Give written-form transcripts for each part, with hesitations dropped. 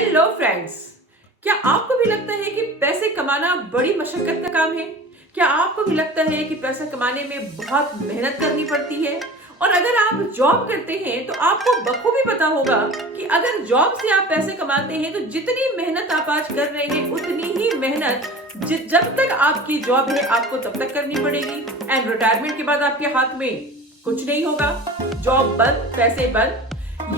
Hello friends, क्या आपको भी लगता है कि पैसे कमाना बड़ी मशक्कत का काम है? क्या आपको भी लगता है कि पैसा कमाने में बहुत मेहनत करनी पड़ती है? और अगर आप जॉब करते हैं तो आपको बखूबी पता होगा कि अगर जॉब से आप पैसे कमाते हैं तो जितनी मेहनत आप आज कर रहे हैं उतनी ही मेहनत जब तक आपकी जॉब है आपको तब तक करनी पड़ेगी। एंड रिटायरमेंट के बाद आपके हाथ में कुछ नहीं होगा, जॉब बंद, पैसे बंद।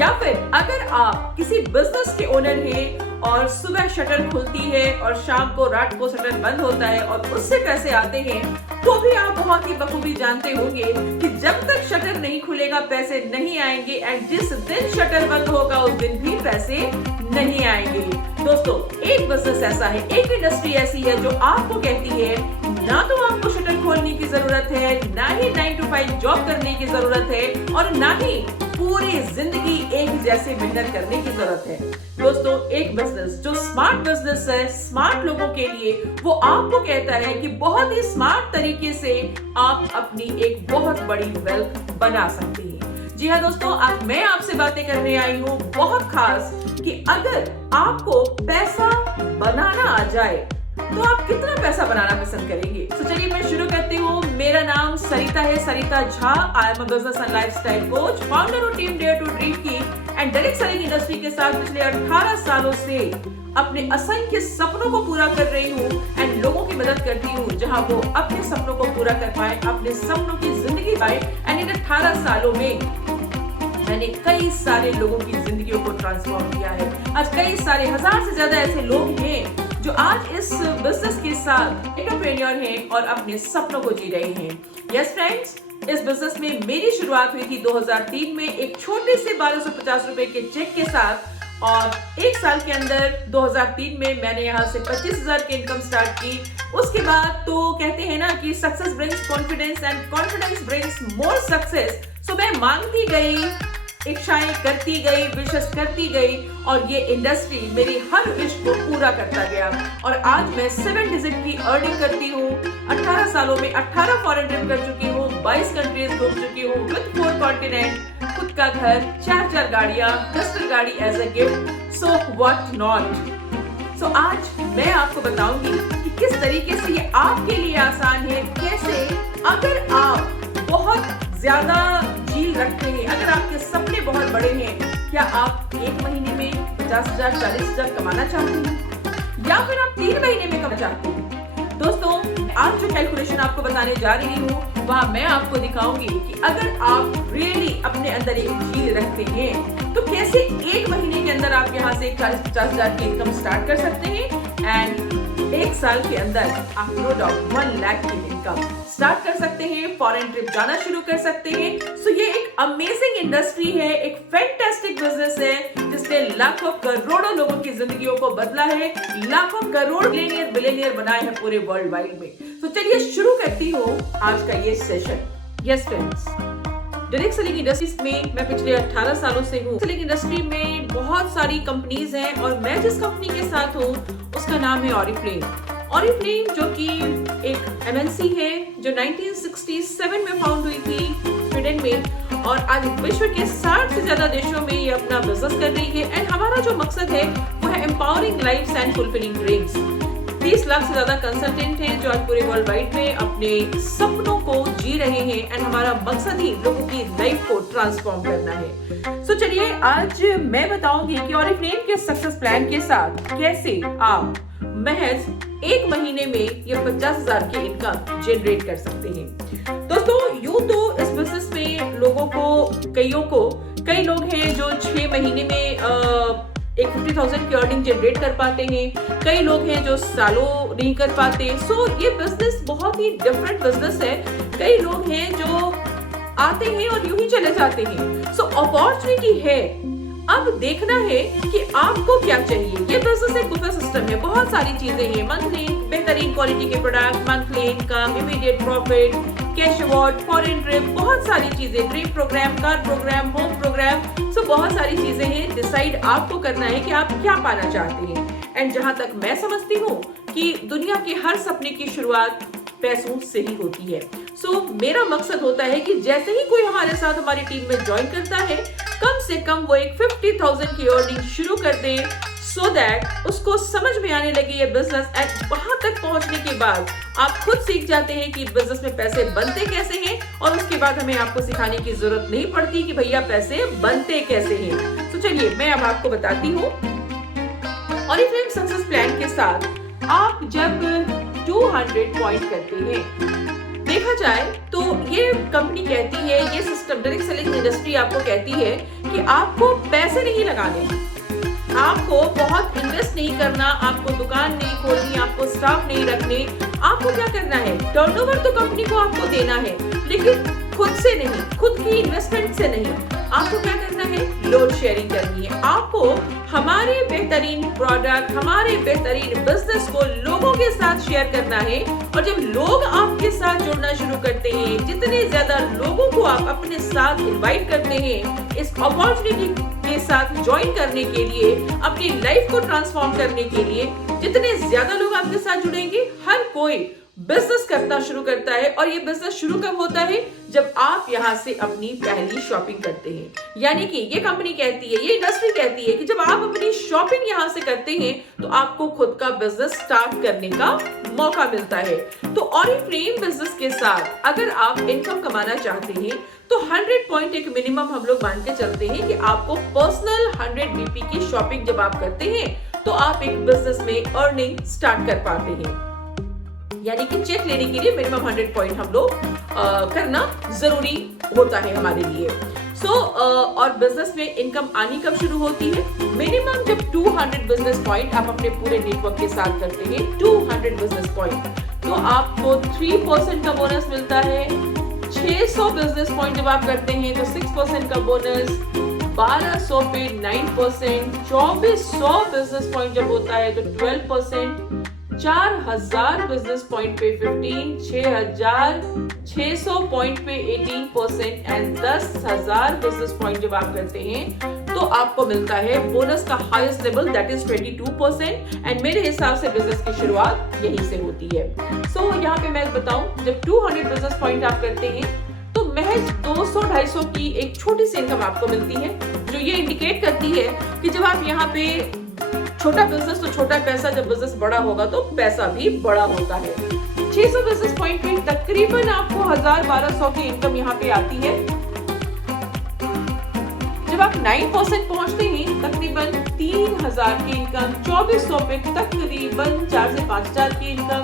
या फिर अगर आप किसी बिजनेस के ओनर हैं और सुबह शटर खुलती है और शाम को रात को शटर बंद होता है और उससे पैसे आते हैं, तो भी आप बहुत ही बखूबी जानते होंगे कि जब तक शटर नहीं खुलेगा पैसे नहीं आएंगे, एंड जिस दिन शटर बंद होगा उस दिन भी पैसे नहीं आएंगे। दोस्तों, एक बिजनेस ऐसा है, एक इंडस्ट्री ऐसी है जो आपको कहती है ना तो आपको शटर खोलने की जरूरत है, ना ही 9 to 5 जॉब करने की जरूरत है, और ना ही पूरी जिंदगी एक जैसे मेहनत करने की जरूरत है। दोस्तों, एक बिजनेस जो स्मार्ट बिजनेस है, स्मार्ट लोगों के लिए, वो आपको कहता है कि बहुत ही स्मार्ट तरीके से आप अपनी एक बहुत बड़ी वेल्थ बना सकते हैं। जी हाँ दोस्तों, आज मैं आपसे बातें करने आई हूँ बहुत खास कि अगर आपको पैसा बनाना आ जाए तो आप कितना पैसा बनाना पसंद करेंगे। तो चलिए मैं शुरू करती हूँ। मेरा नाम सरिता है, Sarita Jha. I am a business and lifestyle coach, founder of team dare to dream की, एंड डायरेक्ट सेलिंग इंडस्ट्री के साथ पिछले 18 सालों से अपने असंख्य सपनों को पूरा कर रही हूँ एंड लोगों की मदद करती हूँ जहाँ वो अपने सपनों को पूरा कर पाए, अपने सपनों की जिंदगी पाए। एंड इन 18 सालों में मैंने कई सारे लोगों की जिंदगियों को ट्रांसफॉर्म किया है। आज कई सारे, 1000 से ज्यादा ऐसे लोग हैं जो आज इस बिजनेस के साथ एंटरप्रेन्योर हैं और अपने सपनों को जी रहे हैं। यस फ्रेंड्स, इस बिजनेस में मेरी शुरुआत हुई थी 2003 में एक छोटे से 1250 रुपए के चेक के साथ, और एक साल के अंदर 2003 में मैंने यहाँ से 25,000 की इनकम स्टार्ट की। उसके बाद तो कहते हैं ना कि success brings confidence and confidence brings more success. So मैं मांगती गई, इच्छाएं करती गई, विशेष करती गई, और ये इंडस्ट्री मेरी हर विश को पूरा करता गया। और आज मैं 7 डिजिट की अर्निंग करती हूँ। 18 सालों में 18 फॉरेन ट्रिप कर चुकी हूँ, 22 कंट्रीज घूम चुकी हूँ विद 4 कॉन्टिनेंट, खुद का घर, 4 गाड़ियाँ, कस्टमर गाड़ी as a gift. So what not. So आज मैं आपको बताऊंगी कि किस तरीके से ये आपके लिए आसान है। कैसे, अगर आप बहुत ज्यादा झील रखते हैं, अगर आपके सपने बहुत बड़े हैं, क्या आप एक महीने में 50,000 40,000 कमाना चाहते हैं, या फिर आप 3 महीने में कमाना चाहते हैं? दोस्तों, आज जो कैलकुलेशन आपको बताने जा रही हूँ वहाँ मैं आपको दिखाऊंगी कि अगर आप रियली अपने अंदर एक झील रखते हैं तो कैसे एक महीने के अंदर आप यहाँ से 40-50,000 की इनकम स्टार्ट कर सकते हैं, एंड एक साल के अंदर आप नो डाउट 1 लाख की इनकम स्टार्ट कर सकते हैं, फॉरेन ट्रिप जाना शुरू कर सकते हैं। सो ये एक अमेजिंग इंडस्ट्री है, एक फैंटास्टिक बिजनेस है जिसने लाखों करोड़ों लोगों की जिंदगियों को बदला है, लाखों करोड़ बिलियनियर बनाए हैं पूरे वर्ल्ड वाइड में। तो चलिए शुरू करती हूँ आज का ये session. Yes friends, direct selling industries में मैं पिछले 18 सालों से हूँ। सेलिंग इंडस्ट्री में बहुत सारी कंपनीज हैं और मैं जिस कंपनी के साथ हूँ उसका नाम है ऑरिफ्लेम। ऑरिफ्लेम जो कि एक एमएनसी है जो 1967 में फाउंड हुई थी स्वीडन में, और आज विश्व के 60 से ज्यादा देशों में ये अपना बिजनेस कर रही है। एंड हमारा जो मकसद है वो है empowering lives and fulfilling dreams. 30 lakh से ज्यादा कंसल्टेंट हैं जो आज पूरे वर्ल्ड वाइड में अपने सपनों को जी रहे हैं, एंड हमारा मकसद ही लोगों की लाइफ को ट्रांसफॉर्म करना है। सो चलिए आज मैं बताऊंगी कि ऑरिफ्लेम के सक्सेस प्लान के साथ कैसे आप महज एक महीने में ये 50,000 की इनकम जनरेट कर सकते हैं। दोस्तों, यूं तो इस बिजनेस में लोगों को, कई लोग हैं जो 6 महीने में एक 50,000 की अर्निंग जनरेट कर पाते हैं, कई लोग हैं जो सालों नहीं कर पाते। सो ये बिजनेस बहुत ही डिफरेंट बिजनेस है। कई लोग हैं जो आते हैं और यूं ही चले जाते हैं। सो अपॉर्चुनिटी है, अब देखना है कि आपको क्या चाहिए। ये बिजनेस एक बुफे सिस्टम है, बहुत सारी चीजें हैं, मंथली बेहतरीन क्वालिटी के product, monthly income, immediate profit, cash award, foreign trip, बहुत सारी चीजें, dream programme, car programme, home programme. So बहुत सारी चीजें हैं। डिसाइड आपको करना है कि आप क्या पाना चाहते हैं। एंड जहां तक मैं समझती हूँ कि दुनिया के हर सपने की शुरुआत पैसों से ही होती है। सो मेरा मकसद होता है कि जैसे ही कोई हमारे साथ हमारी टीम में ज्वाइन करता है, कम से कम वो एक 50,000 की अर्निंग शुरू कर दे, सो दैट उसको समझ में आने लगे ये बिजनेस। एंड वहां तक पहुंचने के बाद आप खुद सीख जाते हैं कि बिजनेस में पैसे बनते कैसे हैं, और उसके बाद हमें आपको सिखाने की जरूरत नहीं पड़ती कि भैया पैसे बनते कैसे हैं। तो चलिए मैं अब आपको बताती हूँ। ऑरिफ्लेम सक्सेस प्लान के साथ आप जब 200 पॉइंट करते हैं, देखा जाए तो ये कंपनी कहती है, ये सिस्टम डायरेक्ट सेलिंग इंडस्ट्री आपको कहती है कि आपको पैसे नहीं लगाने, आपको बहुत इन्वेस्ट नहीं करना, आपको दुकान नहीं खोलनी, आपको स्टाफ नहीं रखने। आपको क्या करना है, टर्नओवर तो कंपनी को आपको देना है, लेकिन खुद से नहीं, खुद की इन्वेस्टमेंट से नहीं। आपको क्या करना है, लोड शेयरिंग करनी है। आपको हमारे बेहतरीन प्रोडक्ट, हमारे बेहतरीन बिजनेस को लोगों के साथ शेयर करना है। और जब लोग आपके साथ जुड़ना शुरू करते हैं, जितने ज्यादा लोगों को आप अपने साथ इनवाइट करते हैं इस अपॉर्चुनिटी के साथ ज्वाइन करने के लिए, अपनी लाइफ को ट्रांसफॉर्म करने के लिए, जितने ज्यादा लोग आपके साथ जुड़ेंगे, हर कोई बिजनेस करना शुरू करता है। और ये बिजनेस शुरू कब होता है, जब आप यहाँ से अपनी पहली शॉपिंग करते हैं। यानी कि ये कंपनी कहती है, ये इंडस्ट्री कहती है कि जब आप अपनी शॉपिंग यहाँ से करते हैं तो आपको खुद का बिजनेस स्टार्ट करने का मौका मिलता है। तो ऑरिफ्लेम बिजनेस के साथ अगर आप इनकम कमाना चाहते हैं तो 100 पॉइंट एक मिनिमम हम लोग मान के चलते हैं कि आपको पर्सनल 100 बीपी की शॉपिंग जब आप करते हैं तो आप एक बिजनेस में अर्निंग स्टार्ट कर पाते हैं। यानी कि चेक लेने के लिए मिनिमम 100 पॉइंट हम लोग करना जरूरी होता है हमारे लिए। और बिजनेस में इनकम आनी कब शुरू होती है, मिनिमम जब 200 बिजनेस पॉइंट आप अपने पूरे नेटवर्क के साथ करते हैं। 200 बिजनेस पॉइंट तो आपको 3% का बोनस मिलता है। 600 बिजनेस पॉइंट जब आप करते हैं तो 6% का बोनस, 1200 पे 9%, 2400 बिजनेस पॉइंट जब होता है तो 12%, 4000 बिजनेस पॉइंट पे 15, 6600 पॉइंट पे 18% एंड 10,000 बिजनेस पॉइंट जब आप करते हैं तो आपको मिलता है बोनस का highest level, that is 22%। And मेरे हिसाब से बिजनेस की शुरुआत यहीं से होती है। यहाँ पे मैं बताऊं, जब 200 बिजनेस पॉइंट आप करते हैं तो महज 200-250 की एक छोटी सी इनकम आपको मिलती है, जो ये इंडिकेट करती है कि जब आप यहाँ पे छोटा बिजनेस तो छोटा पैसा, जब बिजनेस बड़ा होगा तो पैसा भी बड़ा होता है। 600 बिजनेस पॉइंट पे तकरीबन आपको 1000-1200 की इनकम यहाँ पे आती है। जब आप 9% पहुंचते हैं तकरीबन 3000 की इनकम, 2400 पे तकरीबन 4 से 5000 की इनकम।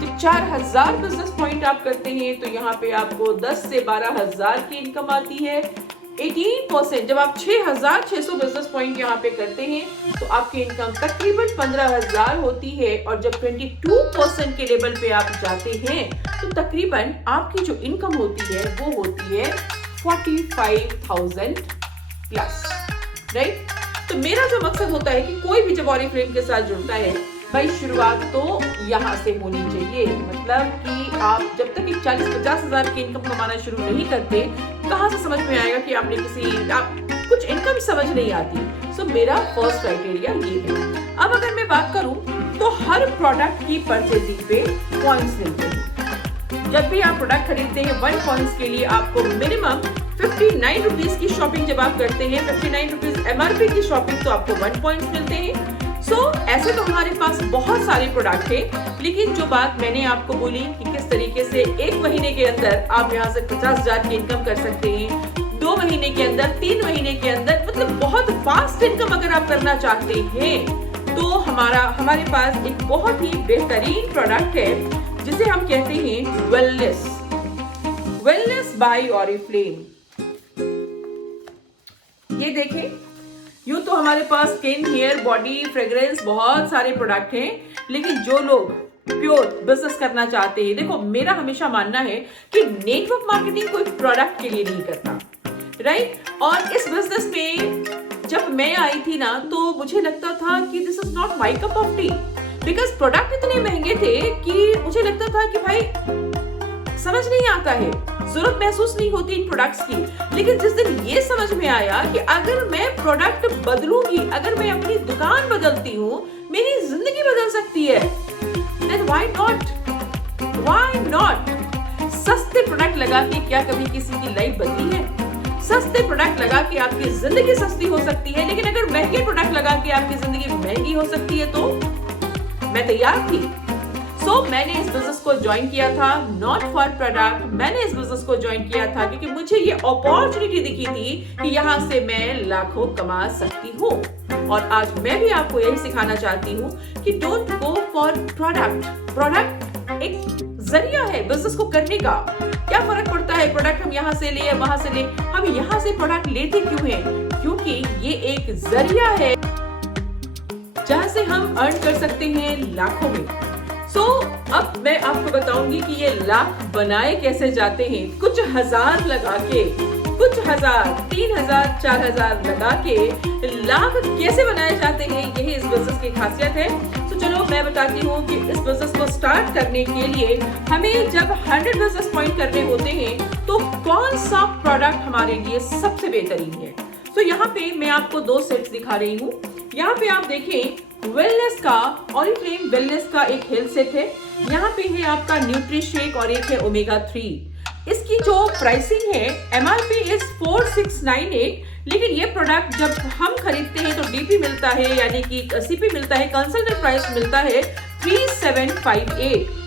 जब 4000 बिजनेस पॉइंट आप करते हैं तो यहाँ पे आपको 10 से 12000 की इनकम आती है। 18% जब आप 6600 बिजनेस पॉइंट यहाँ पे करते हैं तो आपकी इनकम तकरीबन 15000 होती है। और जब 22% के लेवल पे आप जाते हैं तो तकरीबन आपकी जो इनकम होती है वो होती है 45,000 प्लस, राइट। तो मेरा जो मकसद होता है कि कोई भी जब ऑरिफ्लेम के साथ जुड़ता है, भाई शुरुआत तो यहाँ से होनी चाहिए। मतलब कि आप जब तक 40-50 हजार की इनकम कमाना शुरू नहीं करते, कहाँ से समझ में आएगा कि आपने कुछ इनकम समझ नहीं आती। मेरा फर्स्ट क्राइटेरिया ये है। अब अगर मैं बात करूं तो हर प्रोडक्ट की परचेजिंग पे पॉइंट्स मिलते हैं। जब भी आप प्रोडक्ट खरीदते हैं 1 पॉइंट्स के लिए आपको मिनिमम 59 रुपीज की शॉपिंग जब आप करते हैं, 59 रुपीज एमआरपी की शॉपिंग, तो आपको 1 पॉइंट्स मिलते हैं। ऐसे तो हमारे पास बहुत सारे प्रोडक्ट है, लेकिन जो बात मैंने आपको बोली कि किस तरीके से 1 महीने के अंदर आप यहाँ से 50,000 की इनकम कर सकते हैं, 2 महीने के अंदर, 3 महीने के अंदर, मतलब बहुत फास्ट इनकम अगर आप करना चाहते हैं तो हमारे पास एक बहुत ही बेहतरीन प्रोडक्ट है जिसे हम कहते हैं वेलनेस बाय ऑरिफ्लेम। ये देखें, यूं तो हमारे पास स्किन, हेयर, बॉडी, फ्रेग्रेंस, बहुत सारे प्रोडक्ट हैं, लेकिन जो लोग प्योर बिजनेस करना चाहते हैं, देखो मेरा हमेशा मानना है कि नेटवर्क मार्केटिंग कोई प्रोडक्ट के लिए नहीं करता, राइट। और इस बिजनेस में जब मैं आई थी ना तो मुझे लगता था कि this is not my cup of T, because product इतने महंगे थे कि मुझे लगता था कि भाई समझ नहीं आता है, जरूरत महसूस नहीं होती इन प्रोडक्ट्स की। लेकिन जिस दिन ये समझ में आया कि अगर मैं प्रोडक्ट बदलूंगी, अगर मैं अपनी दुकान बदलती हूँ, मेरी जिंदगी बदल सकती है, then why not? सस्ते प्रोडक्ट लगा के क्या कभी किसी की लाइफ बदली है? सस्ते प्रोडक्ट लगा के आपकी जिंदगी सस्ती हो सकती है, लेकिन अगर महंगे प्रोडक्ट लगा के आपकी जिंदगी महंगी हो सकती है तो मैं तैयार थी। मैंने इस बिजनेस को ज्वाइन किया था नॉट फॉर प्रोडक्ट, मैंने इस बिजनेस को ज्वाइन किया था क्योंकि मुझे ये अपॉर्चुनिटी दिखी थी कि यहाँ से मैं लाखों कमा सकती हूँ। और आज मैं भी आपको यही सिखाना चाहती हूँ कि don't go for product. Product एक जरिया है बिजनेस को करने का। क्या फर्क पड़ता है प्रोडक्ट हम यहाँ से ले या वहां से ले, हम यहाँ से प्रोडक्ट लेते क्यों हैं? क्योंकि ये एक जरिया है जहाँ से हम अर्न कर सकते हैं लाखों में। अब मैं आपको बताऊंगी कि ये लाख बनाए कैसे जाते हैं। कुछ हजार लगा के, कुछ हजार, 3,000, 4,000 लगा के लाख कैसे बनाए जाते हैं, यही इस बिजनेस की खासियत है। चलो मैं बताती हूँ कि इस बिजनेस को स्टार्ट करने के लिए हमें जब 100 बिजनेस पॉइंट करने होते हैं तो कौन सा प्रोडक्ट हमारे लिए सबसे बेहतरीन है। यहाँ पे मैं आपको 2 सेट्स दिखा रही हूँ। यहाँ पे आप देखें वेलनेस का, ऑरिफ्लेम वेलनेस का एक हेल्थ सेट है। यहाँ पे है आपका न्यूट्री शेक और एक है ओमेगा 3। इसकी जो प्राइसिंग है MRP इज 4698, लेकिन ये प्रोडक्ट जब हम खरीदते हैं तो डीपी मिलता है, यानी कि सीपी मिलता है, कंसल्टेंट प्राइस मिलता है 3758।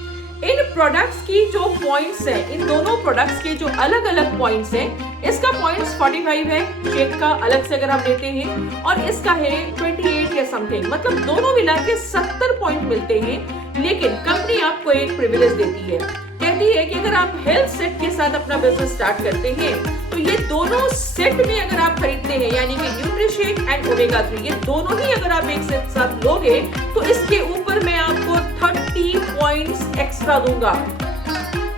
इन प्रोडक्ट्स की जो पॉइंट्स है, इन दोनों प्रोडक्ट्स के जो अलग अलग पॉइंट्स हैं, इसका पॉइंट्स 45 है, शेक का अलग से अगर हम लेते हैं, और इसका है 28 या समथिंग, मतलब दोनों मिला के 70 पॉइंट मिलते हैं। लेकिन कंपनी आपको एक प्रिविलेज देती है, कहती है कि अगर आप हेल्थ सेट के साथ अपना बिजनेस स्टार्ट करते हैं तो ये दोनों सेट में अगर आप खरीदते हैं, यानी कि न्यूट्री शेक एंड ओमेगा 3, ये दोनों ही अगर आप एक साथ लोगे तो इसके ऊपर मैं आपको 30 पॉइंट्स एक्स्ट्रा दूंगा।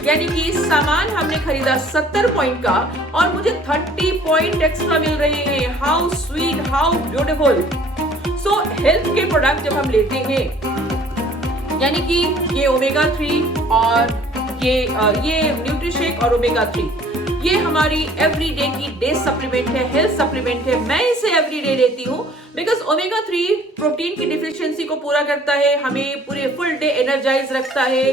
यानी कि सामान हमने खरीदा 70 पॉइंट का और मुझे 30 पॉइंट एक्स्ट्रा मिल रहे हैं। How sweet, how beautiful. So health के प्रोडक्ट जब हम लेते हैं, यानी कि ये ओमेगा 3 और ये न्यूट्री शेक और ओमेगा 3, ये हमारी एवरीडे की डे सप्लीमेंट है, हेल्थ सप्लीमेंट है। मैं इसे एवरीडे लेती हूँ बिकॉज ओमेगा 3 प्रोटीन की डिफिशियंसी को पूरा करता है, हमें पूरे फुल डे एनर्जाइज रखता है,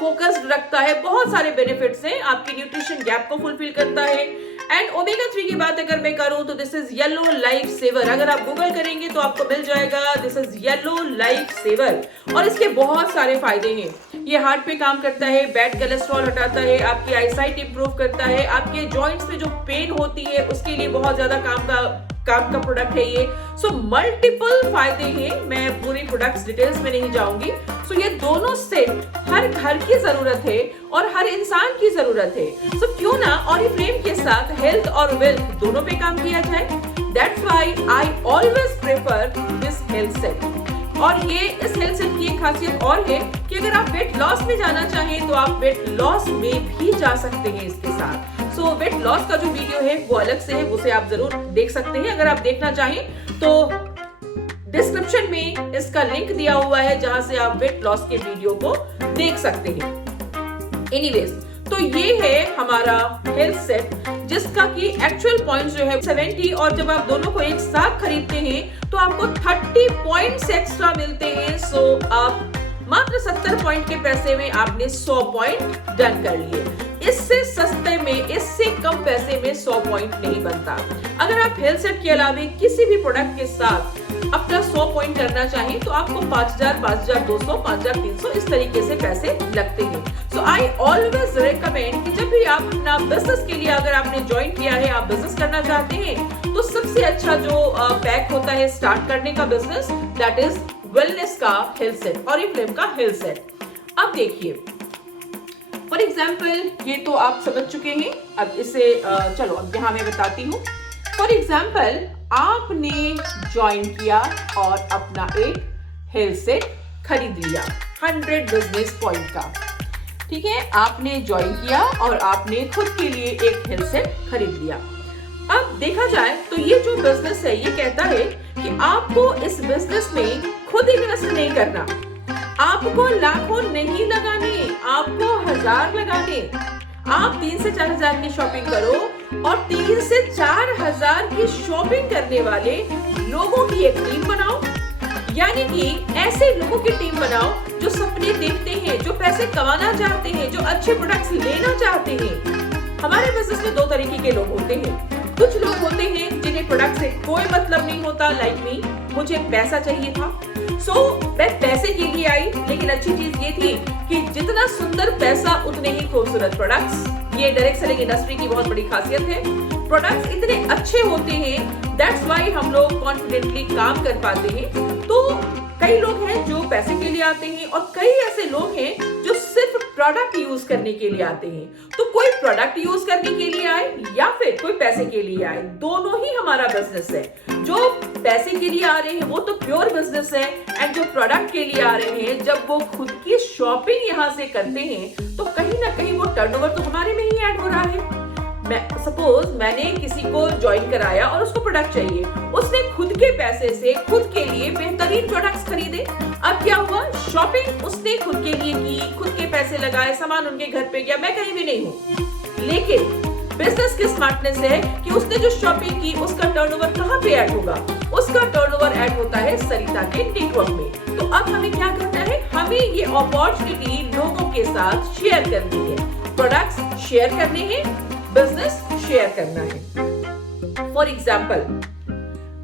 फोकस्ड रखता है, बहुत सारे बेनिफिट्स हैं, आपकी न्यूट्रिशन गैप को फुलफिल करता है। एंड ओमेगा 3 की बात अगर मैं करूं तो this is yellow life saver. अगर आप गूगल करेंगे तो आपको मिल जाएगा, this is yellow life saver. और इसके बहुत सारे फायदे हैं। ये हार्ट पे काम करता है, बैड कोलेस्ट्रॉल हटाता है, आपकी आईसाइट इंप्रूव करता है, आपके जॉइंट्स में जो पेन होती है उसके लिए बहुत ज्यादा काम का प्रोडक्ट है ये। सो मल्टीपल फायदे हैं, मैं पूरी प्रोडक्ट्स डिटेल्स में नहीं जाऊंगी। सो ये दोनों सेट हर घर की जरूरत है और हर इंसान की जरूरत है। सो क्यों ना ऑरिफ्लेम के साथ हेल्थ और वेल्थ दोनों पे काम किया जाए। That's why I always prefer this health set. और ये इस हेल्थ सेट की एक खासियत और है कि अगर आप वेट लॉस में जाना चाहें तो आप वेट लॉस में भी जा सकते हैं इसके साथ। सो वेट लॉस का जो वीडियो है वो अलग से है, उसे आप जरूर देख सकते हैं। अगर आप देखना चाहें तो डिस्क्रिप्शन में इसका लिंक दिया हुआ है जहां से आप वेट लॉस के वीडियो को देख सकते हैं। एनीवेज, तो ये है हमारा हेल्थ सेट जिसका की एक्चुअल पॉइंट्स जो है 70, और जब आप दोनों को एक साथ खरीदते हैं तो आपको 30 पॉइंट्स एक्स्ट्रा मिलते हैं। सो आप मात्र 70 पॉइंट के पैसे में आपने 100 पॉइंट डन कर लिए। इससे सस्ते में, इससे कम पैसे में 100 पॉइंट नहीं बनता। अगर आप हेल्थ सेट के अलावा किसी भी प्रोडक्ट के साथ अपना 100 पॉइंट करना चाहें तो आपको 5,000, 5,200, 5,300 इस तरीके से पैसे लगते हैं। सो आई ऑलवेज रिकमेंड कि जब भी आप अपना बिजनेस के लिए, अगर आपने ज्वाइन किया है, आप बिजनेस करना चाहते हैं, तो सबसे अच्छा जो पैक होता है स्टार्ट करने का बिजनेस, दैट इज वेलनेस का हेल्थ सेट, ऑरिफ्लेम का हेल्थ सेट। अब देखिए, फॉर एग्जाम्पल ये तो आप समझ चुके हैं। अब इसे चलो अब यहाँ मैं बताती हूँ। फॉर एग्जाम्पल आपने ज्वाइन किया और अपना एक हेल्थ सेट खरीद लिया 100 बिजनेस पॉइंट का। ठीक है, आपने ज्वाइन किया और आपने खुद के लिए एक हेल्थ सेट खरीद लिया। अब देखा जाए तो ये जो बिजनेस है ये कहता है कि आपको इस बिजनेस में खुद इन्वेस्ट नहीं करना, आपको लाखों नहीं लगाने, आपको 1000 लगाने। आप 3 से 4,000 की शॉपिंग करो और 3 से 4,000 की शॉपिंग करने वाले लोगों की एक टीम बनाओ। यानी कि ऐसे लोगों की टीम बनाओ जो सपने देखते हैं, जो पैसे कमाना चाहते हैं, जो अच्छे प्रोडक्ट्स लेना चाहते हैं। हमारे बिजनेस में 2 तरीके के लोग होते हैं। कुछ लोग होते हैं जिन्हें प्रोडक्ट से कोई मतलब नहीं होता, लाइक मी, मुझे पैसा चाहिए था, मैं पैसे के लिए आई। लेकिन अच्छी चीज ये थी कि जितना सुंदर पैसा उतने ही खूबसूरत प्रोडक्ट्स। ये डायरेक्ट सेलिंग इंडस्ट्री की बहुत बड़ी खासियत है। प्रोडक्ट्स इतने अच्छे होते हैं, दैट्स व्हाई हम लोग कॉन्फिडेंटली काम कर पाते हैं। तो कई लोग हैं जो पैसे के लिए आते हैं और कई ऐसे लोग हैं जो सिर्फ प्रोडक्ट यूज करने के लिए आते हैं। तो कोई प्रोडक्ट यूज करने के लिए आए या फिर कोई पैसे के लिए आए, दोनों ही हमारा बिजनेस है। जो पैसे के लिए आ रहे हैं वो तो प्योर बिजनेस है, एंड जो प्रोडक्ट के लिए आ रहे हैं, जब वो खुद की शॉपिंग यहाँ से करते हैं तो कहीं ना कहीं वो टर्नओवर तो हमारे में ही ऐड हो रहा है। सपोज मैंने किसी को ज्वाइन कराया और उसको प्रोडक्ट चाहिए, उसने खुद के पैसे से खुद के लिए बेहतरीन प्रोडक्ट्स खरीदे। अब क्या हुआ, शॉपिंग उसने खुद के लिए की, खुद के पैसे लगाए, सामान उनके घर पे गया, मैं कहीं भी नहीं हूँ। लेकिन बिजनेस की स्मार्टनेस है कि उसने जो शॉपिंग की उसका टर्नओवर कहाँ पे ऐड होगा, उसका टर्नओवर ऐड होता है सरिता के नेटवर्क में। तो अब हमें क्या करना है, हमें ये अपॉर्चुनिटी लोगों के साथ शेयर करनी है। प्रोडक्ट्स शेयर करने हैं, बिजनेस शेयर करना है। फॉर एग्जाम्पल,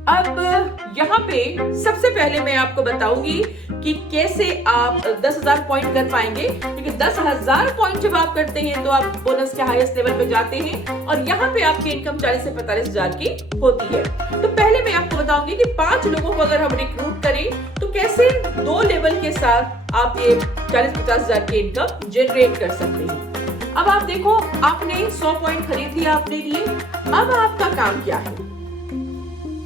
अब यहाँ पे सबसे पहले मैं आपको बताऊंगी कि कैसे आप 10,000 पॉइंट कर पाएंगे, क्योंकि 10,000 पॉइंट जब आप करते हैं तो आप बोनस के हाईएस्ट लेवल पे जाते हैं और यहाँ पे आपकी इनकम 40 से 45,000 की होती है। तो पहले मैं आपको बताऊंगी कि 5 लोगों को अगर हम रिक्रूट करें तो कैसे 2 लेवल के साथ आप ये 40-50,000 की इनकम जनरेट कर सकते हैं। अब आप देखो, आपने 100 पॉइंट खरीद लिया अपने लिए। अब आपका काम क्या है,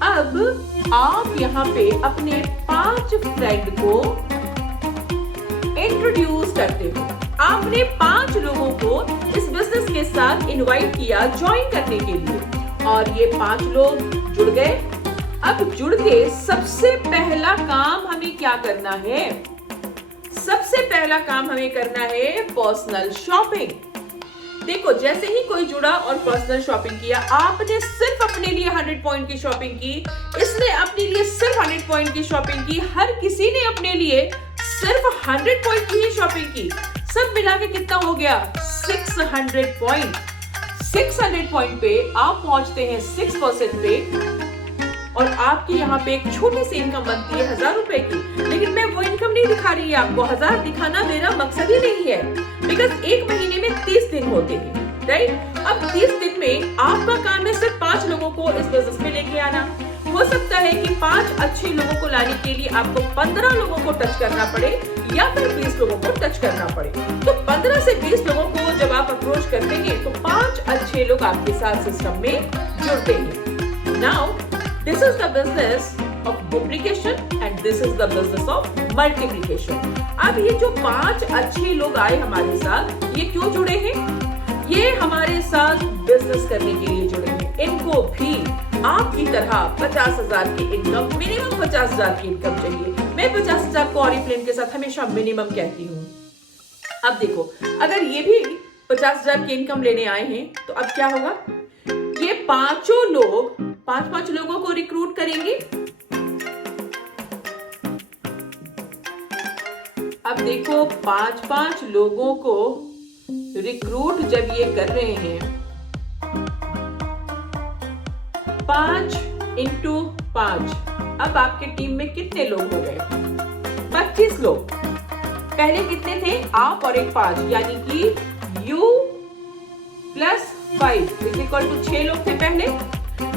अब आप यहाँ पे अपने 5 फ्रेंड को इंट्रोड्यूस करते हो। आपने 5 लोगों को इस बिजनेस के साथ इनवाइट किया ज्वाइन करने के लिए और ये 5 लोग जुड़ गए। अब जुड़ के सबसे पहला काम हमें क्या करना है, सबसे पहला काम हमें करना है पर्सनल शॉपिंग। देखो, जैसे ही कोई जुड़ा और पर्सनल शॉपिंग किया, आपने सिर्फ अपने लिए 100 पॉइंट की शॉपिंग की, इसने अपने लिए सिर्फ 100 पॉइंट की शॉपिंग की, हर किसी ने अपने लिए सिर्फ 100 पॉइंट की ही शॉपिंग की। सब मिला के कितना हो गया, 600 पॉइंट। 600 पॉइंट पे आप पहुंचते हैं 6% पे और आपकी यहाँ पे एक छोटी सी इनकम बनती है 1,000 रुपए की। लेकिन मैं वो इनकम नहीं दिखा रही है आपको, 1,000 दिखाना मेरा मकसद ही नहीं है, बिकॉज एक महीने में 30 दिन होते हैं, राइट। अब 30 दिन में आपका काम है सिर्फ 5 लोगों को इस बिजनेस में लेके आना। हो सकता है कि 5 अच्छे लोगों को लाने के लिए आपको 15 लोगों को टच करना पड़े या फिर 20 लोगों को टच करना पड़े। तो 15 से 20 लोगों को जब आप अप्रोच करते हैं तो 5 अच्छे लोग आपके साथ सिस्टम में जुड़ते हैं। Now this is the business of duplication and this is the business of multiplication। अब ये जो 5 अच्छे लोग आए हमारे साथ, ये क्यों जुड़े हैं, ये हमारे साथ बिजनेस करने के लिए जुड़े हैं। इनको भी आपकी तरह 50,000 की इनकम, मिनिमम 50,000 की इनकम चाहिए। मैं 50,000 को ऑरिफ्लेम के साथ हमेशा मिनिमम कहती हूँ। अब देखो, अगर ये भी 50,000 की इनकम लेने आए हैं तो अब क्या होगा, ये 5 लोग 5 लोगों को रिक्रूट करेंगे। अब देखो, 5 लोगों को रिक्रूट जब ये कर रहे हैं, 5 into 5, अब आपके टीम में कितने लोग हो गए, 25 लोग। पहले कितने थे, आप और एक 5, यानी कि U + 5 = 6 लोग थे पहले।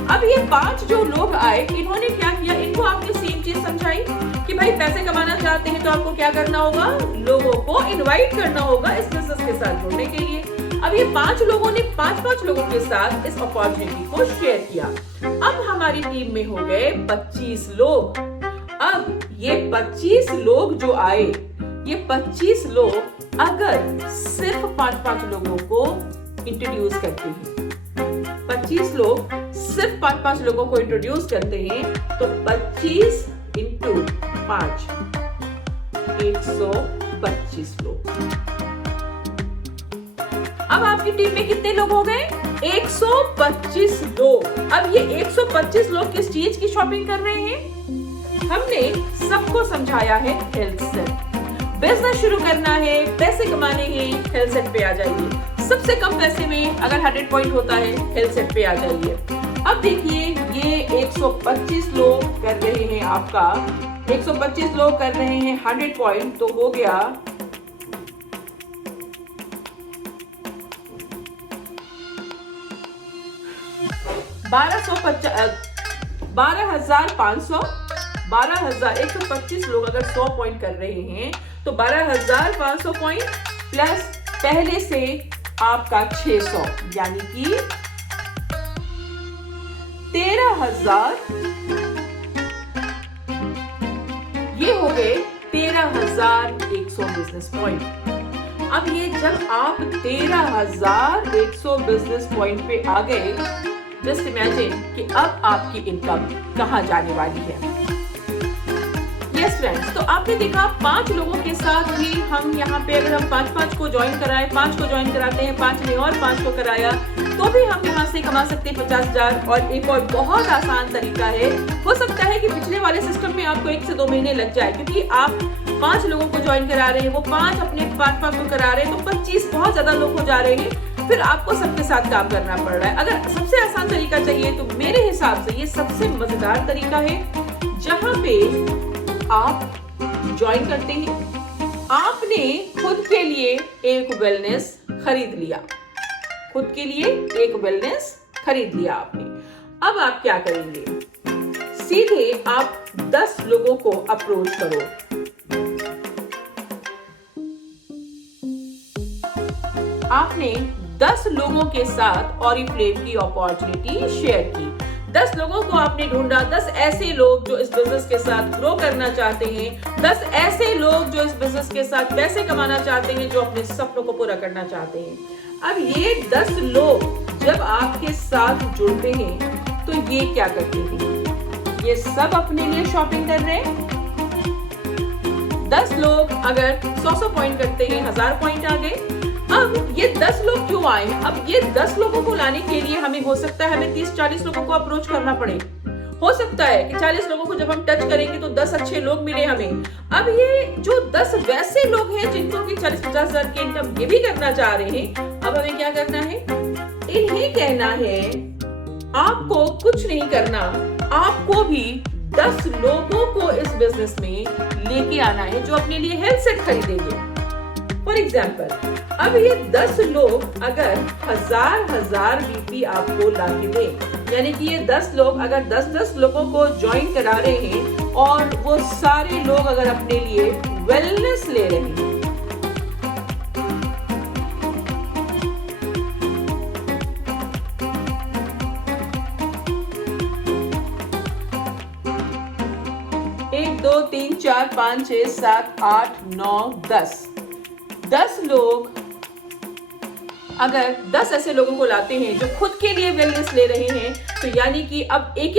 अब ये 5 जो लोग आए, इन्होंने क्या किया, इनको आपने सेम चीज समझाई कि भाई पैसे कमाना चाहते हैं तो आपको क्या करना होगा, लोगों को इनवाइट करना होगा इस बिजनेस के साथ जुड़ने के लिए। अब ये 5 लोगों ने 5 लोगों के साथ इस अपॉर्चुनिटी को शेयर किया। अब हमारी टीम में हो गए 25 लोग। अब ये 25 लोग जो आए, ये 25 लोग अगर सिर्फ 5 लोगों को इंट्रोड्यूस करते हैं, 25 लोग सिर्फ 5 लोगों को इंट्रोड्यूस करते हैं तो 25 into 5 125 लोग। अब आपकी टीम में कितने लोग हो गए, 125 लोग। अब ये 125 लोग किस चीज की शॉपिंग कर रहे हैं, हमने सबको समझाया है हेल्थ सेट। बिजनेस शुरू करना है, पैसे कमाने हैं, हेल्थ सेट पे आ जाइए। सबसे कम पैसे में अगर 100 पॉइंट होता है, हेल्थ सेट पे आ जाइए। अब देखिए ये 125 लोग कर रहे हैं आपका, 125 लोग कर रहे हैं 100 पॉइंट, तो हो गया 12,500, 125 लोग अगर 100 पॉइंट कर रहे हैं तो 12,500 पॉइंट प्लस पहले से आपका 600, यानी कि 13,000, ये हो गए 13,100 बिजनेस पॉइंट। अब ये जब आप 13,100 बिजनेस पॉइंट पे आ गए, जस्ट इमेजिन कि अब आपकी इनकम कहां जाने वाली है। यस फ्रेंड्स, तो आपने देखा 5 लोगों के साथ भी हम यहाँ पे अगर हम 5 को ज्वाइन कराए, 5 को ज्वाइन कराते हैं, 5 ने और 5 को कराया, तो भी हम यहाँ से कमा सकते हैं 50,000। और एक और बहुत आसान तरीका है, हो सकता है कि पिछले वाले सिस्टम में आपको 1 से 2 महीने लग जाए, क्योंकि आप 5 लोगों को ज्वाइन करा रहे हैं, वो 5 अपने 5 को करा रहे हैं, तो 25 बहुत ज्यादा लोग हो जा रहे हैं, फिर आपको सबके साथ काम करना पड़ रहा है। अगर सबसे आसान तरीका चाहिए तो मेरे हिसाब से ये सबसे मजेदार तरीका है, जहां पे आप ज्वाइन करते हैं, आपने खुद के लिए एक वेलनेस खरीद लिया, खुद के लिए एक वेलनेस खरीद लिया आपने। अब आप क्या करेंगे, सीधे आप 10 लोगों को अप्रोच करो। आपने 10 लोगों के साथ ऑरिफ्लेम की अपॉर्चुनिटी शेयर की। 10 लोगों को आपने ढूंढा, 10 ऐसे लोग जो इस बिजनेस के साथ ग्रो करना चाहते हैं, 10 ऐसे लोग जो इस बिजनेस के साथ पैसे कमाना चाहते हैं, जो अपने सपनों को पूरा करना चाहते हैं। अब ये 10 लोग जब आपके साथ जुड़ते हैं तो ये क्या करते हैं, ये सब अपने लिए शॉपिंग कर रहे हैं। 10 लोग अगर 100 पॉइंट करते हैं, 1000 पॉइंट आ गए। अब ये 10 लोग क्यों आए, अब ये 10 लोगों को लाने के लिए हमें हो सकता है हमें 30-40 लोगों को अप्रोच करना पड़े। हो सकता है कि 40 लोगों को जब हम टच करेंगे तो 10 अच्छे लोग मिले हमें। अब ये जो 10 वैसे लोग हैं जिनको कि 40-50 हजार की इनकम ये भी करना चाह रहे हैं, अब हमें क्या करना है, इन्हें कहना है आपको कुछ नहीं करना, आपको भी 10 लोगों को इस बिजनेस में लेके आना है जो अपने लिए हेल्थ सेट खरीदेंगे। फॉर एग्जाम्पल, अब ये 10 लोग अगर 1000 बीपी आपको लाके दें, यानी कि ये 10 लोग अगर 10 लोगों को ज्वाइन करा रहे हैं और वो सारे लोग अगर अपने लिए वेलनेस ले रहे हैं, एक 2 3 4 5 6 7 8 9 10 लोग अगर 10 ऐसे लोगों को लाते हैं जो खुद के लिए वेलनेस ले रहे हैं, तो यानी कि अब एक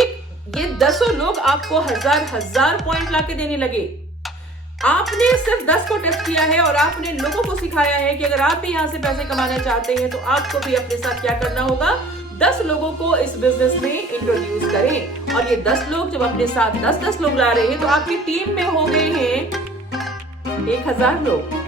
ये 10 लोग आपको 1000 पॉइंट लाके देने लगे। आपने सिर्फ 10 को टेस्ट किया है और आपने लोगों को सिखाया है कि अगर आप भी यहां से पैसे कमाना चाहते हैं तो आपको भी अपने साथ क्या करना होगा, 10 लोगों को इस बिजनेस में इंट्रोड्यूस करें। और ये 10 लोग जब अपने साथ 10 लोग ला रहे हैं तो आपकी टीम में हो गए हैं 1000 लोग।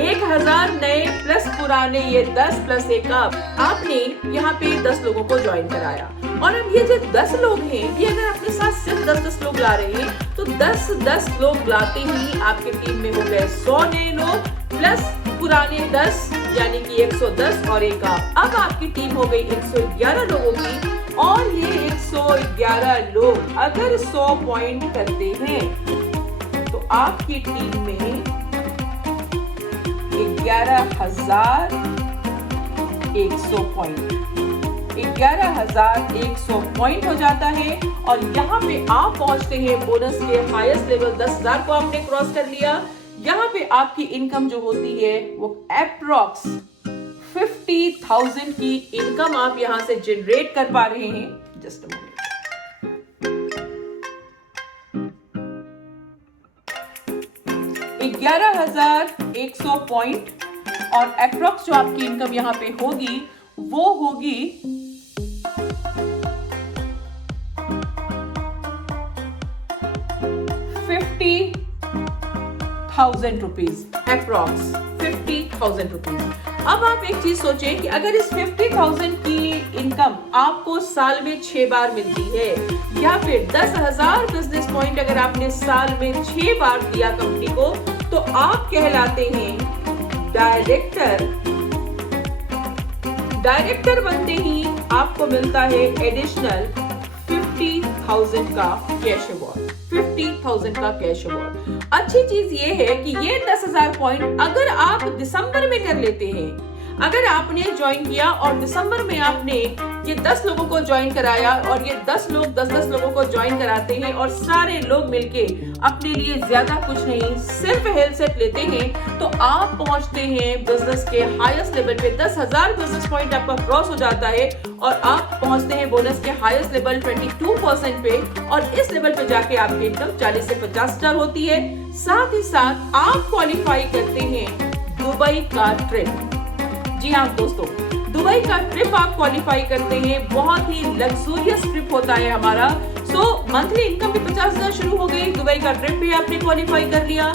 1000 नए प्लस पुराने, ये 10 प्लस 1 आपने यहाँ पे 10 लोगों को ज्वाइन कराया। और अब ये जो 10 लोग हैं, ये अगर अपने साथ सिर्फ 10 लोग ला रहे हैं तो 10 लोग लाते ही आपके टीम में हो गए 100 नए लोग प्लस पुराने 10, यानी कि 110 और 1 अब आपकी टीम हो गई 111 लोगों की। और ये 111 लोग अगर 100 पॉइंट करते हैं तो आपकी टीम में 11,100 पॉइंट 11,100 पॉइंट हो जाता है। और यहाँ पे आप पहुंचते हैं बोनस के हाईएस्ट लेवल, 10,000 को आपने क्रॉस कर लिया। यहाँ पे आपकी इनकम जो होती है वो अप्रॉक्स 50,000 की इनकम आप यहाँ से जनरेट कर पा रहे हैं। जस्ट अ मोमेंट, 11,100 पॉइंट और अप्रॉक्स जो आपकी इनकम यहाँ पे होगी वो होगी 50,000 रुपीज, अप्रॉक्स 50,000 रुपीज। अब आप एक चीज सोचें कि अगर इस 50,000 की इनकम आपको साल में 6 बार मिलती है, या फिर 10,000 बिजनेस पॉइंट अगर आपने साल में 6 बार दिया कंपनी को, तो आप कहलाते हैं डायरेक्टर। डायरेक्टर बनते ही आपको मिलता है एडिशनल 50,000 का कैश अवार्ड। 50,000 का कैश अवार्ड। अच्छी चीज ये है कि ये 10,000 पॉइंट अगर आप दिसंबर में कर लेते हैं, अगर आपने ज्वाइन किया और दिसंबर में आपने ये 10 लोगों को ज्वाइन कराया और ये 10 लोग 10-10 लोगों को ज्वाइन कराते हैं और सारे लोग मिलके अपने लिए ज्यादा कुछ नहीं सिर्फ हेल्थ सेट लेते हैं, तो आप पहुंचते हैं बिजनेस के हाईएस्ट लेवल पे। 10,000 बिजनेस पॉइंट आपका क्रॉस हो जाता है और आप पहुंचते हैं बोनस के हाईएस्ट लेवल 22% पे, और इस लेवल पे जाके आपकी इनकम 40 से 50,000 होती है। साथ ही साथ आप क्वालिफाई करते हैं दुबई का ट्रिप। जी हाँ दोस्तों, दुबई का ट्रिप आप क्वालिफाई करते हैं। बहुत ही लग्जूरियस ट्रिप होता है हमारा। मंथली इनकम भी 50,000 शुरू हो गई, दुबई का ट्रिप भी आपने क्वालिफाई कर लिया।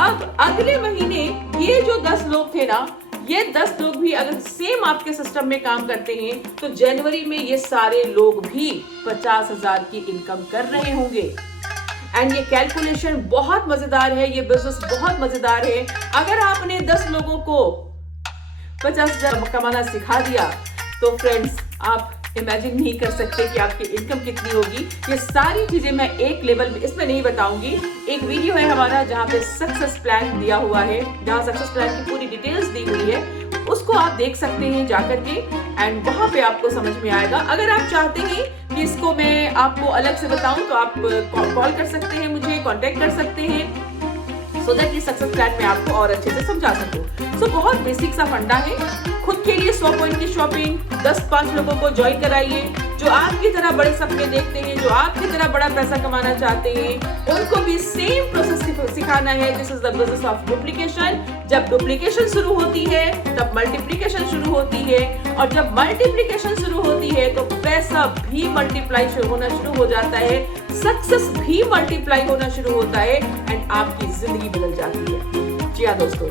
अब अगले महीने ये जो 10 लोग थे ना, ये 10 लोग भी अगर सेम आपके सिस्टम में काम करते हैं, तो जनवरी में ये सारे लोग भी 50,000 की इनकम कर रहे होंगे। एंड ये कैलकुलेशन बहुत मजेदार है, ये बिजनेस बहुत मजेदार है। अगर आपने 10 लोगों को 50,000 कमाना सिखा दिया, तो फ्रेंड्स आप इमेजिन नहीं कर सकते कि आपकी इनकम कितनी होगी। ये सारी चीजें मैं एक लेवल में इसमें नहीं बताऊंगी। एक वीडियो है हमारा जहाँ पे सक्सेस प्लान दिया हुआ है, जहाँ सक्सेस प्लान की पूरी डिटेल्स दी हुई है, उसको आप देख सकते हैं जाकर के, एंड वहां पे आपको समझ में आएगा। अगर आप चाहते हैं कि इसको मैं आपको अलग से बताऊं, तो आप कॉल कर सकते हैं, मुझे कांटेक्ट कर सकते हैं, सो दैट कि सक्सेस प्लान में आपको और अच्छे से समझा सकूं। बहुत बेसिक सा फंडा है। खुद के लिए 100 पॉइंट की शॉपिंग 10-5 लोगों को ज्वाइन कराइए, जो आपकी तरह बड़े सपने देखते हैं, जो आपकी तरह बड़ा पैसा कमाना चाहते हैं, उनको भी सेम प्रोसेस सिखाना है। This is the business of duplication. जब डुप्लीकेशन शुरू होती है तब मल्टीप्लीकेशन शुरू होती है, और जब मल्टीप्लीकेशन शुरू होती है तो पैसा भी मल्टीप्लाई होना शुरू हो जाता है, सक्सेस भी मल्टीप्लाई होना शुरू होता है, एंड आपकी जिंदगी बदल जाती है। जी हाँ दोस्तों,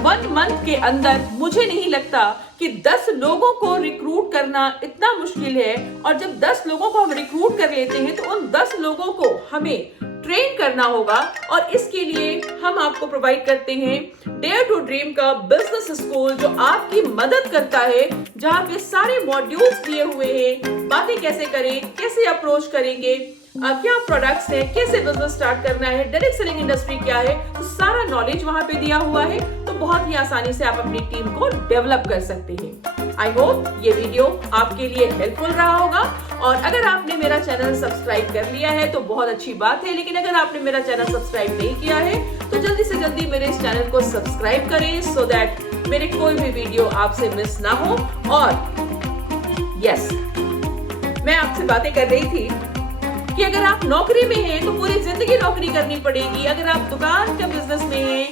1 मंथ के अंदर मुझे नहीं लगता कि 10 लोगों को रिक्रूट करना इतना मुश्किल है। और जब 10 लोगों को हम रिक्रूट कर लेते हैं, तो उन 10 लोगों को हमें ट्रेन करना होगा, और इसके लिए हम आपको प्रोवाइड करते हैं डेयर टू ड्रीम का बिजनेस स्कूल, जो आपकी मदद करता है, जहाँ पे सारे मॉड्यूल्स दिए हुए हैं। बातें कैसे करें, कैसे अप्रोच करेंगे, क्या प्रोडक्ट्स है, कैसे बिजनेस स्टार्ट करना है, डायरेक्ट सेलिंग इंडस्ट्री क्या है, तो सारा नॉलेज वहां पे दिया हुआ है। तो बहुत ही आसानी से आप अपनी टीम को डेवलप कर सकते हैं। आई होप ये वीडियो आपके लिए हेल्पफुल रहा होगा, और अगर आपने मेरा चैनल सब्सक्राइब कर लिया है तो बहुत अच्छी बात है, लेकिन अगर आपने मेरा चैनल सब्सक्राइब नहीं किया है तो जल्दी से जल्दी मेरे इस चैनल को सब्सक्राइब करें, सो दैट मेरे कोई भी वीडियो आपसे मिस ना हो। और यस, मैं आपसे बातें कर रही थी कि अगर आप नौकरी में हैं तो पूरी जिंदगी नौकरी करनी पड़ेगी। अगर आप दुकान के बिजनेस में हैं,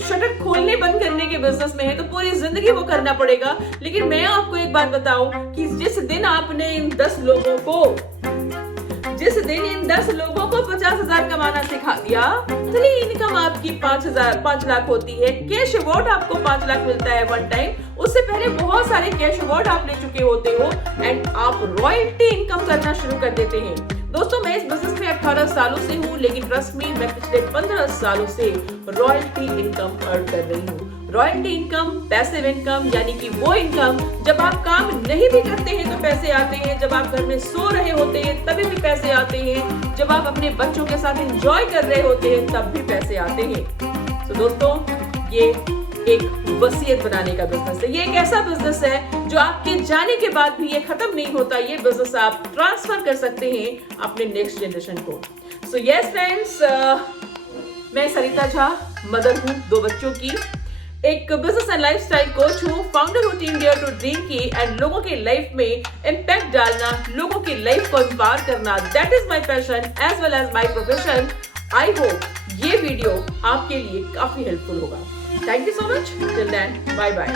शटर खोलने बंद करने के बिजनेस में हैं, तो पूरी जिंदगी वो करना पड़ेगा। लेकिन मैं आपको एक बात बताऊं कि जिस दिन आपने इन 10 लोगों को 50,000 कमाना सिखा दिया, तो इनकम आपकी 5 लाख होती है। कैश अवार्ड आपको 5 लाख मिलता है 1 टाइम। उससे पहले बहुत सारे कैश अवार्ड आप ले चुके होते हो, एंड आप रॉयल्टी इनकम करना शुरू कर देते हैं। दोस्तों, मैं इस बिजनेस में 18 सालों से हूँ, लेकिन ट्रस्ट मी, मैं पिछले 15 सालों से रॉयल्टी इनकम अर्न कर रही हूँ। रॉयल्टी इनकम, पैसिव इनकम, यानी कि वो इनकम जब आप काम नहीं भी करते हैं तो पैसे आते हैं, जब आप घर में सो रहे होते हैं तभी भी पैसे आते हैं, जब आप अपने बच्चों के साथ एंजॉय कर रहे होते हैं तब भी पैसे आते हैं। तो दोस्तों, ये एक वसीयत बनाने का बिजनेस है। ये एक ऐसा बिजनेस है जो आपके जाने के बाद भी ये खत्म नहीं होता। ये बिजनेस आप ट्रांसफर कर सकते हैं अपने नेक्स्ट जनरेशन को। सो यस फ्रेंड्स, मैं सरिता झा मदर हूँ 2 बच्चों की, एक बिजनेस एंड लाइफस्टाइल कोच हूँ, फाउंडर हूँ टीम डेयर टू ड्रीम की, एंड लोगों के लाइफ में इम्पैक्ट डालना, लोगों की लाइफ को एम्पावर करना, that is my passion as well as my profession. I hope ये वीडियो आपके लिए काफी हेल्पफुल होगा। Thank you so much. Till then, bye bye.